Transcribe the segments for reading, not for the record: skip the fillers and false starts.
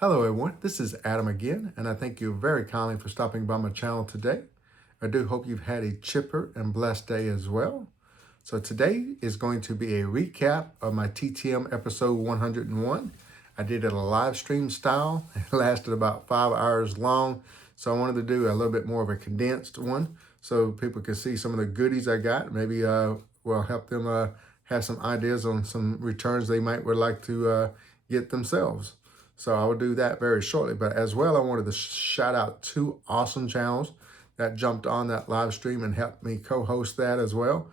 Hello everyone, this is Adam again, and I thank you very kindly for stopping by my channel today. I do hope you've had a chipper and blessed day as well. So today is going to be a recap of my TTM episode 101. I did it a live stream style. It lasted about 5 hours long, so I wanted to do a little bit more of a condensed one so people can see some of the goodies I got. Maybe will help them have some ideas on some returns they would like to get themselves. So I will do that very shortly. But as well, I wanted to shout out 2 awesome channels that jumped on that live stream and helped me co-host that as well.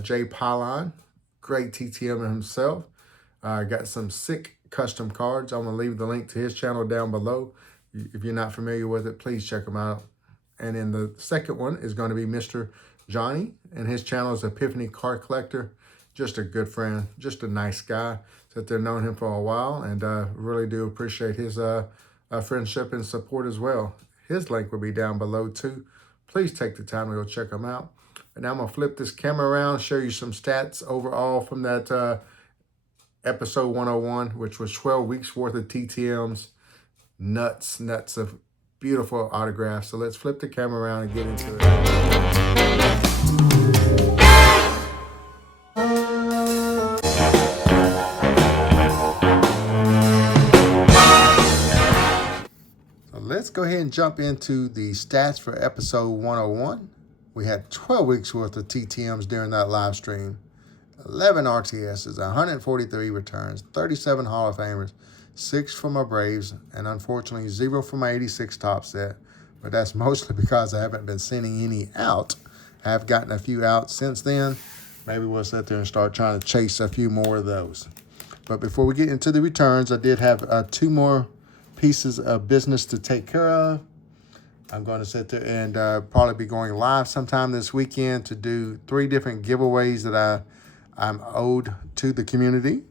Jay Pylon, great TTM himself. Got some sick custom cards. I'm going to leave the link to his channel down below. If you're not familiar with it, please check him out. And then the second one is going to be Mr. Johnny, and his channel is Epiphany Card Collector. Just a good friend, just a nice guy. That they've known him for a while, and really do appreciate his friendship and support as well. His link will be down below too. Please take the time to go check him out. And now I'm gonna flip this camera around, show you some stats overall from that episode 101, which was 12 weeks worth of TTMs. Nuts of beautiful autographs. So let's flip the camera around and get into it. Let's go ahead and jump into the stats for episode 101. We had 12 weeks worth of TTMs during that live stream. 11 RTSs, 143 returns, 37 Hall of Famers, 6 for my Braves, and unfortunately 0 for my 86 top set. But that's mostly because I haven't been sending any out. I have gotten a few out since then. Maybe we'll sit there and start trying to chase a few more of those. But before we get into the returns, I did have 2 more pieces of business to take care of. I'm going to sit there and probably be going live sometime this weekend to do 3 different giveaways that I'm owed to the community,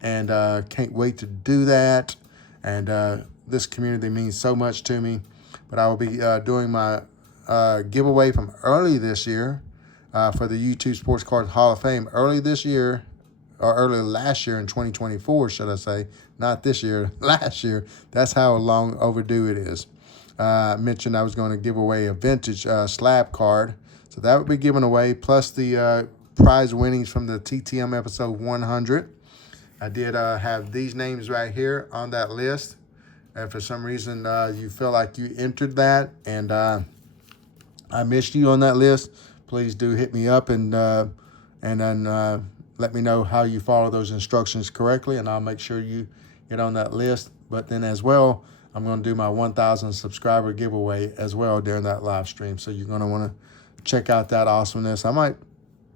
and can't wait to do that. And this community means so much to me. But I will be doing my giveaway from early this year for the YouTube Sports Cards Hall of Fame early this year, or early last year in 2024, should I say. Not this year, last year. That's how long overdue it is. I mentioned I was going to give away a vintage slab card. So that would be given away, plus the prize winnings from the TTM episode 100. I did have these names right here on that list. And for some reason, you feel like you entered that and I missed you on that list, please do hit me up and then let me know how you follow those instructions correctly, and I'll make sure you get on that list. But then as well, I'm going to do my 1,000 subscriber giveaway as well during that live stream. So you're going to want to check out that awesomeness. I might,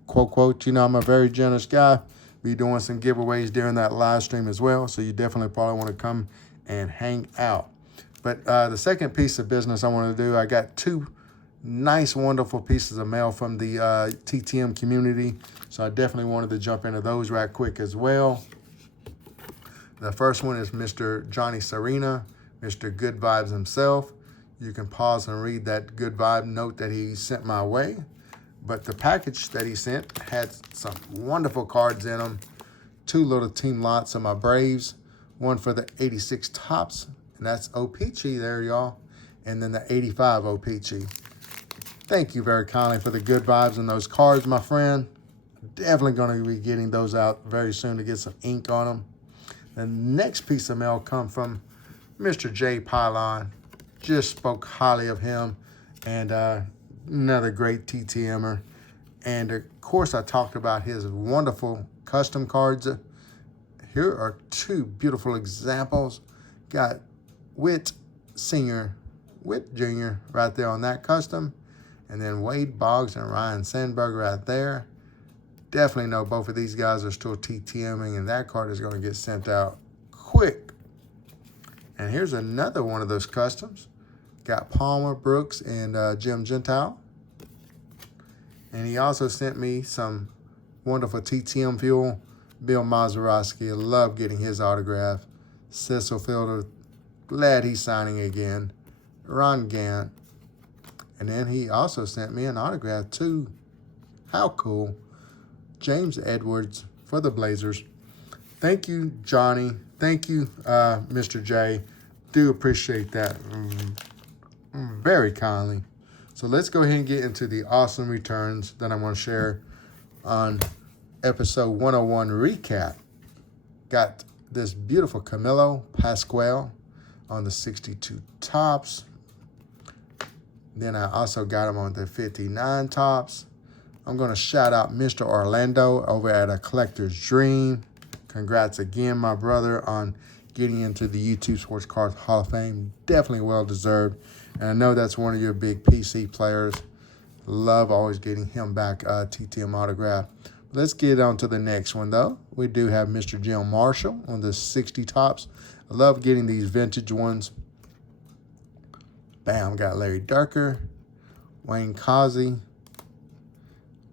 quote, I'm a very generous guy, be doing some giveaways during that live stream as well. So you definitely probably want to come and hang out. But the second piece of business I want to do, I got 2 nice, wonderful pieces of mail from the TTM community. So I definitely wanted to jump into those right quick as well. The first one is Mr. Johnny Serena, Mr. Good Vibes himself. You can pause and read that good vibe note that he sent my way. But the package that he sent had some wonderful cards in them. 2 little team lots of my Braves. One for the 86 tops, and that's O-Peachy there, y'all. And then the 85 O-Peachy. Thank you very kindly for the good vibes in those cards, my friend. Definitely going to be getting those out very soon to get some ink on them. The next piece of mail come from Mr. Jay Pylon. Just spoke highly of him, and another great TTMer. And of course, I talked about his wonderful custom cards. Here are 2 beautiful examples. Got Witt Jr. right there on that custom. And then Wade Boggs and Ryan Sandberg right there. Definitely know both of these guys are still TTMing, and that card is going to get sent out quick. And here's another one of those customs. Got Palmer Brooks and Jim Gentile. And he also sent me some wonderful TTM fuel. Bill Mazeroski, I love getting his autograph. Cecil Fielder, glad he's signing again. Ron Gant. And then he also sent me an autograph too. How cool. James Edwards for the Blazers. Thank you, Johnny. Thank you, Mr. J. do appreciate that very kindly. So let's go ahead and get into the awesome returns that I'm going to share on episode 101 recap. Got this beautiful Camilo Pascual on the 62 tops. Then I also got him on the 59 tops. I'm going to shout out Mr. Orlando over at A Collector's Dream. Congrats again, my brother, on getting into the YouTube Sports Cards Hall of Fame. Definitely well-deserved. And I know that's one of your big PC players. Love always getting him back TTM autograph. Let's get on to the next one, though. We do have Mr. Jim Marshall on the 60 tops. I love getting these vintage ones. Bam, got Larry Durker, Wayne Causey,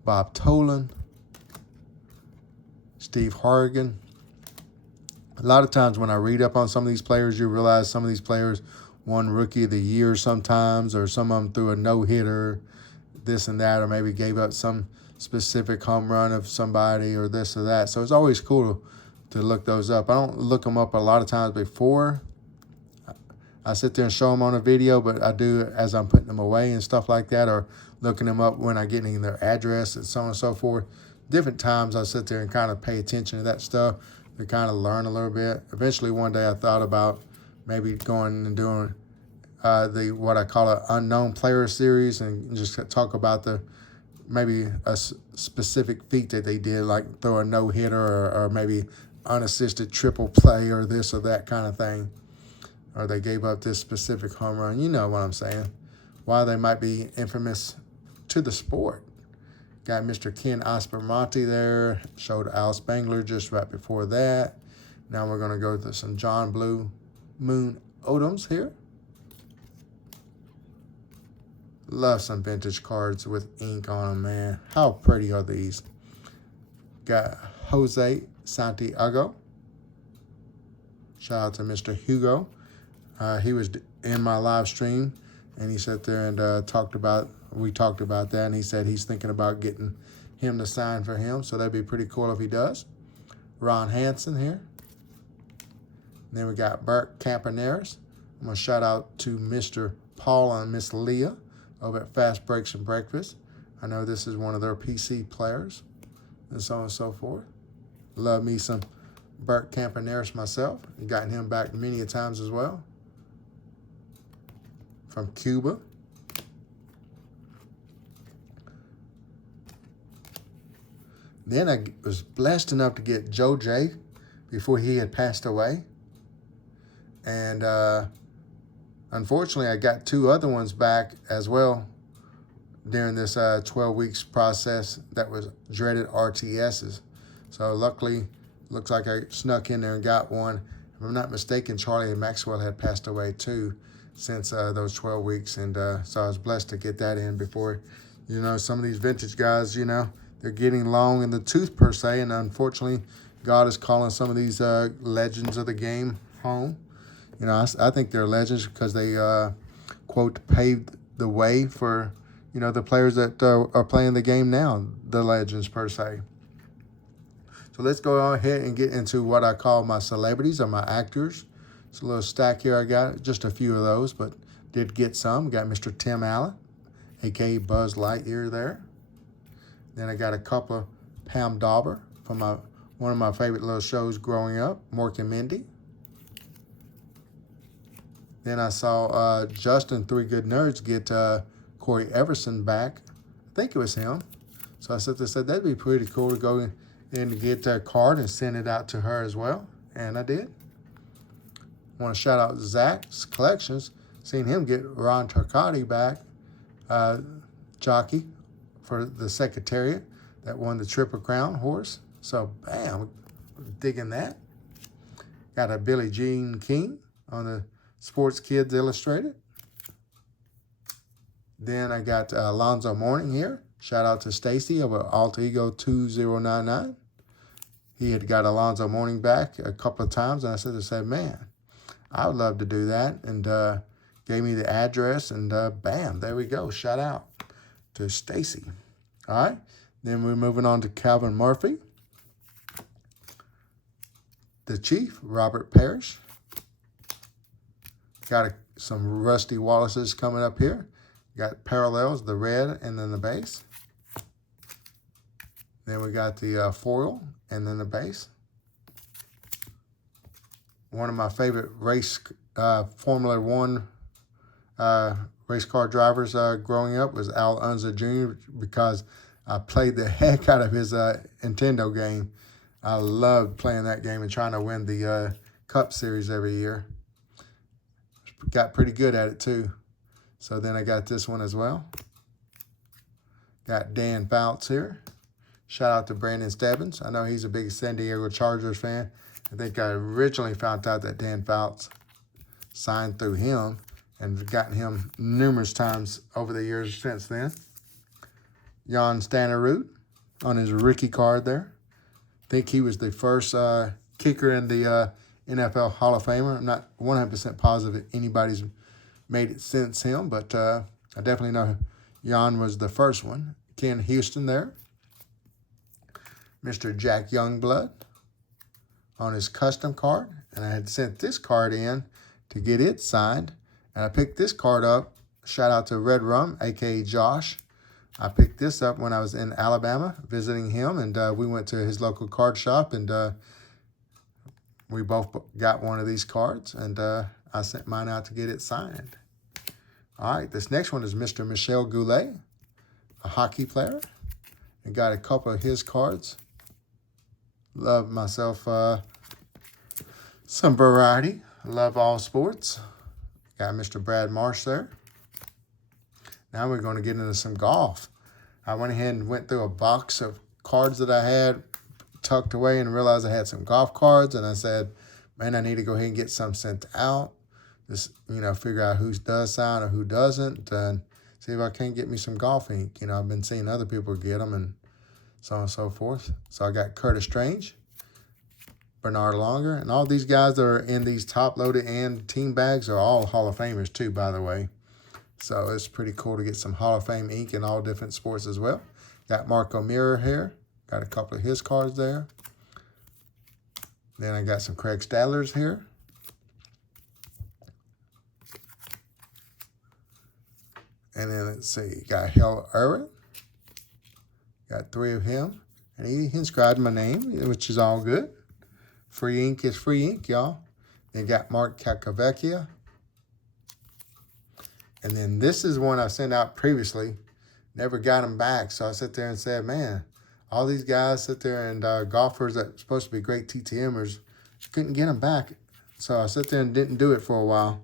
Bob Tolan, Steve Harrigan. A lot of times when I read up on some of these players, you realize some of these players won Rookie of the Year sometimes, or some of them threw a no-hitter, this and that, or maybe gave up some specific home run of somebody or this or that. So it's always cool to look those up. I don't look them up a lot of times before I sit there and show them on a video, but I do as I'm putting them away and stuff like that, or looking them up when I get in their address and so on and so forth. Different times I sit there and kind of pay attention to that stuff to kind of learn a little bit. Eventually one day I thought about maybe going and doing what I call an unknown player series, and just talk about maybe a specific feat that they did, like throw a no-hitter or maybe unassisted triple play or this or that kind of thing. Or they gave up this specific home run. You know what I'm saying. Why they might be infamous to the sport. Got Mr. Ken Aspermonte there. Showed Al Spangler just right before that. Now we're going to go to some John Blue Moon Odoms here. Love some vintage cards with ink on them, man. How pretty are these? Got Jose Santiago. Shout out to Mr. Hugo. He was in my live stream, and he sat there and we talked about that, and he said he's thinking about getting him to sign for him, so that'd be pretty cool if he does. Ron Hansen here. And then we got Bert Campaneris. I'm going to shout out to Mr. Paul and Miss Leah over at Fast Breaks and Breakfast. I know this is one of their PC players, and so on and so forth. Love me some Bert Campaneris myself. I've gotten him back many a times as well. From Cuba. Then I was blessed enough to get Joe J before he had passed away. And unfortunately, I got two other ones back as well during this 12 weeks process that was dreaded RTSs. So luckily, looks like I snuck in there and got one. If I'm not mistaken, Charlie and Maxwell had passed away too since those 12 weeks. And so I was blessed to get that in before, some of these vintage guys, they're getting long in the tooth per se. And unfortunately, God is calling some of these legends of the game home. I think they're legends because they, quote, paved the way for, the players that are playing the game now, the legends per se. So let's go ahead and get into what I call my celebrities or my actors. It's a little stack here I got, just a few of those, but did get some. Got Mr. Tim Allen, a.k.a. Buzz Lightyear there. Then I got a couple of Pam Dauber from one of my favorite little shows growing up, Mork and Mindy. Then I saw Justin, Three Good Nerds, get Corey Everson back. I think it was him. So I said that'd be pretty cool to go in and get that card and send it out to her as well. And I did. I want to shout out Zach's Collections. Seen him get Ron Turcotti back, jockey for the Secretariat that won the Triple Crown horse. So, bam, digging that. Got a Billie Jean King on the Sports Kids Illustrated. Then I got Alonzo Mourning here. Shout out to Stacy over Alter Ego 2099. He had got Alonzo Mourning back a couple of times, and I said, man, I would love to do that. And gave me the address, and bam, there we go. Shout out to Stacy. All right. Then we're moving on to Calvin Murphy. The Chief, Robert Parrish. Got some Rusty Wallaces coming up here. Got parallels, the red and then the base. Then we got the foil and then the base. One of my favorite race Formula One race car drivers growing up was Al Unser Jr. because I played the heck out of his Nintendo game. I loved playing that game and trying to win the Cup Series every year. Got pretty good at it too. So then I got this one as well. Got Dan Fouts here. Shout out to Brandon Stebbins. I know he's a big San Diego Chargers fan. I think I originally found out that Dan Fouts signed through him and gotten him numerous times over the years since then. Jan Stannerud on his rookie card there. I think he was the first kicker in the NFL Hall of Famer. I'm not 100% positive if anybody's made it since him, but I definitely know Jan was the first one. Ken Houston there. Mr. Jack Youngblood on his custom card. And I had sent this card in to get it signed. And I picked this card up. Shout out to Red Rum, a.k.a. Josh. I picked this up when I was in Alabama visiting him. And we went to his local card shop. And we both got one of these cards. And I sent mine out to get it signed. All right, this next one is Mr. Michel Goulet, a hockey player. And got a couple of his cards. Love myself some variety. Love all sports. Got Mr. Brad Marsh there. Now we're going to get into some golf. I went ahead and went through a box of cards that I had tucked away and realized I had some golf cards. And I said, man, I need to go ahead and get some sent out. Just, figure out who does sign or who doesn't. And see if I can't get me some golf ink. I've been seeing other people get them and so on and so forth. So I got Curtis Strange, Bernard Longer, and all these guys that are in these top-loaded and team bags are all Hall of Famers too, by the way. So it's pretty cool to get some Hall of Fame ink in all different sports as well. Got Marco Mirror here. Got a couple of his cards there. Then I got some Craig Stadlers here. And then let's see, got Hal Irwin. Got 3 of him. And he inscribed my name, which is all good. Free ink is free ink, y'all. Then got Mark Kakavecchia. And then this is one I sent out previously. Never got him back. So I sat there and said, man, all these guys sit there and golfers that are supposed to be great TTM'ers, couldn't get them back. So I sat there and didn't do it for a while.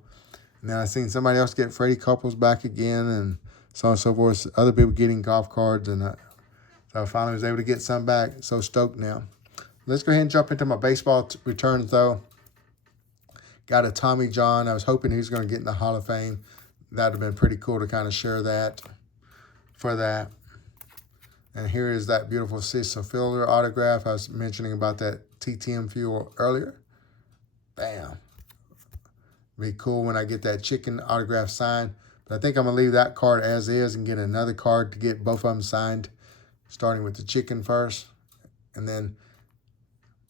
And then I seen somebody else get Freddie Couples back again and so on and so forth. Other people getting golf cards. And so I finally was able to get some back. So stoked now. Let's go ahead and jump into my baseball returns, though. Got a Tommy John. I was hoping he was going to get in the Hall of Fame. That would have been pretty cool to kind of share that for that. And here is that beautiful Cecil Fielder autograph. I was mentioning about that TTM fuel earlier. Bam. Be cool when I get that chicken autograph signed. But I think I'm going to leave that card as is and get another card to get both of them signed, starting with the chicken first. And then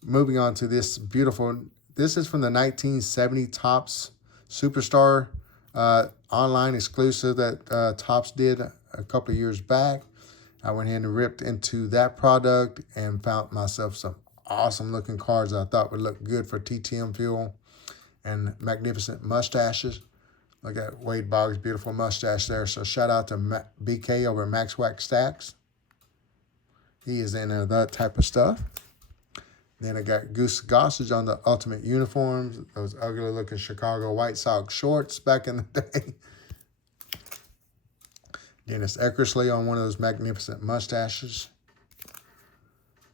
moving on to this beautiful, this is from the 1970 Topps Superstar online exclusive that Topps did a couple of years back. I went ahead and ripped into that product and found myself some awesome looking cards I thought would look good for TTM fuel and magnificent mustaches. Look at Wade Boggs' beautiful mustache there. So shout out to BK over Max Wax Stacks. He is into that type of stuff. Then I got Goose Gossage on the Ultimate Uniforms, those ugly looking Chicago White Sox shorts back in the day. Dennis Eckersley on one of those magnificent mustaches.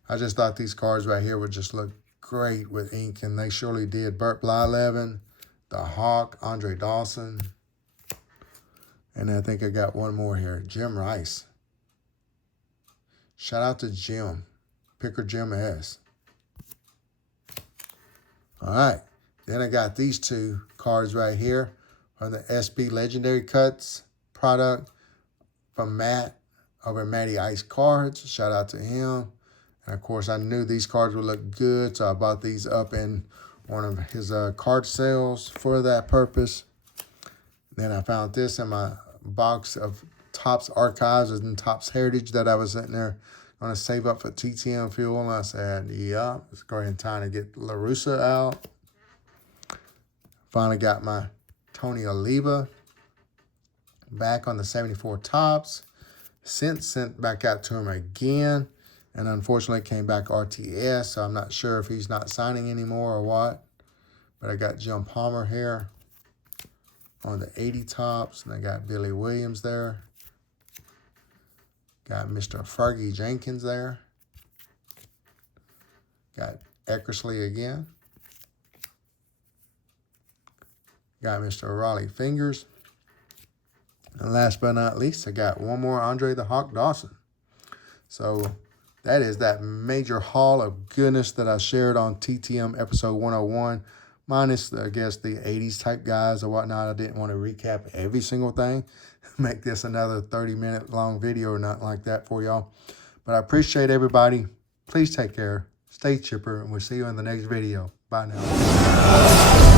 I just thought these cards right here would just look great with ink, and they surely did. Burt Blyleven, the Hawk, Andre Dawson. And I think I got one more here, Jim Rice. Shout out to Jim, Picker Jim S. All right, then I got these 2 cards right here from the SB Legendary Cuts product from Matt over Matty Ice Cards. Shout out to him. And of course, I knew these cards would look good, so I bought these up in one of his card sales for that purpose. Then I found this in my box of Topps Archives and Topps Heritage that I was sitting there going to save up for TTM fuel. And I said, yeah, it's going time to get La Russa out. Finally got my Tony Oliva back on the 74 Topps. Since sent back out to him again. And unfortunately came back RTS. So I'm not sure if he's not signing anymore or what. But I got Jim Palmer here on the 80 Topps. And I got Billy Williams there. Got Mr. Fergie Jenkins there. Got Eckersley again. Got Mr. Raleigh Fingers. And last but not least, I got one more Andre the Hawk Dawson. So that is that major haul of goodness that I shared on TTM episode 101. Minus, I guess, the 80s type guys or whatnot. I didn't want to recap every single thing. Make this another 30-minute long video or nothing like that for y'all. But I appreciate everybody. Please take care. Stay chipper. And we'll see you in the next video. Bye now.